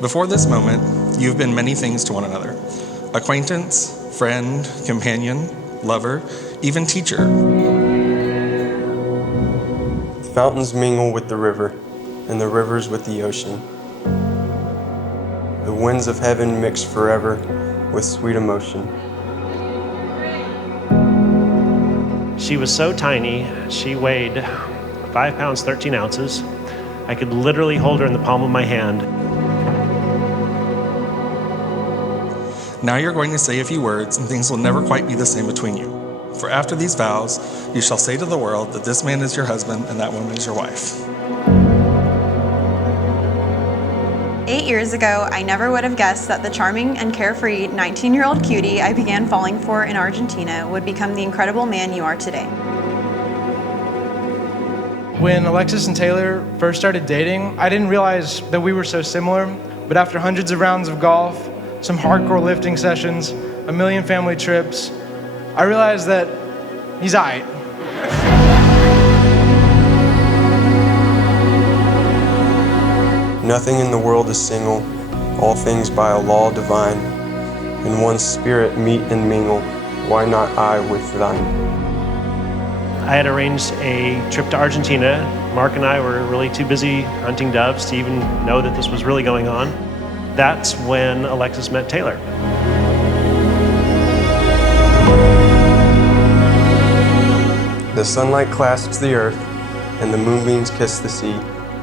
Before this moment, you've been many things to one another: acquaintance, friend, companion, lover, even teacher. The fountains mingle with the river, and the rivers with the ocean. The winds of heaven mix forever with sweet emotion. She was so tiny, she weighed 5 pounds, 13 ounces. I could literally hold her in the palm of my hand. Now you're going to say a few words, and things will never quite be the same between you. For after these vows, you shall say to the world that this man is your husband and that woman is your wife. 8 years ago, I never would have guessed that the charming and carefree 19-year-old cutie I began falling for in Argentina would become the incredible man you are today. When Alexis and Taylor first started dating, I didn't realize that we were so similar, but after hundreds of rounds of golf, some hardcore lifting sessions, a million family trips, I realized that he's aight. Nothing in the world is single, all things by a law divine. In one spirit meet and mingle, why not I with thine? I had arranged a trip to Argentina. Mark and I were really too busy hunting doves to even know that this was really going on. That's when Alexis met Taylor. The sunlight clasps the earth, and the moonbeams kiss the sea.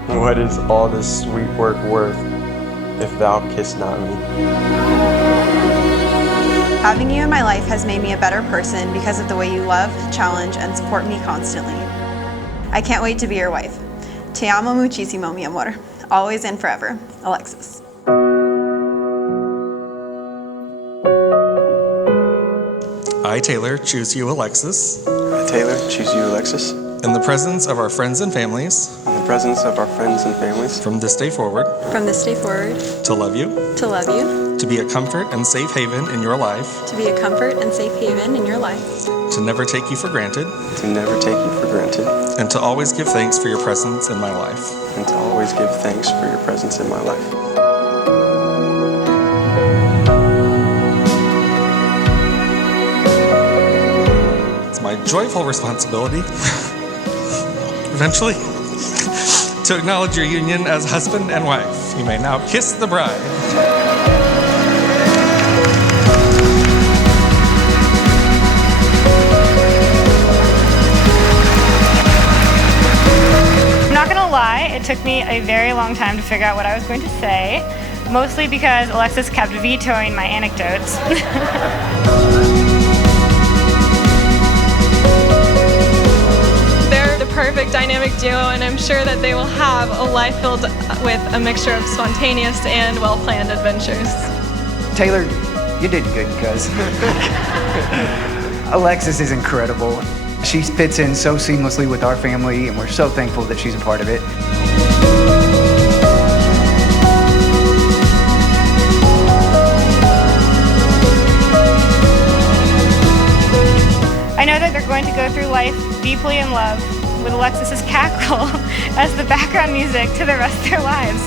What is all this sweet work worth, if thou kiss not me? Having you in my life has made me a better person because of the way you love, challenge, and support me constantly. I can't wait to be your wife. Te amo muchísimo, mi amor. Always and forever, Alexis. I, Taylor, choose you, Alexis. I, Taylor, choose you, Alexis. In the presence of our friends and families. In the presence of our friends and families. From this day forward. From this day forward. To love you. To love you. To be a comfort and safe haven in your life. To be a comfort and safe haven in your life. To never take you for granted. To never take you for granted. And to always give thanks for your presence in my life. And to always give thanks for your presence in my life. My joyful responsibility, eventually, to acknowledge your union as husband and wife. You may now kiss the bride. I'm not gonna lie, it took me a very long time to figure out what I was going to say, mostly because Alexis kept vetoing my anecdotes. Perfect dynamic duo, and I'm sure that they will have a life filled with a mixture of spontaneous and well-planned adventures. Taylor, you did good, cuz. Alexis is incredible. She fits in so seamlessly with our family, and we're so thankful that she's a part of it. I know that they're going to go through life deeply in love, with Alexis's cackle as the background music to the rest of their lives.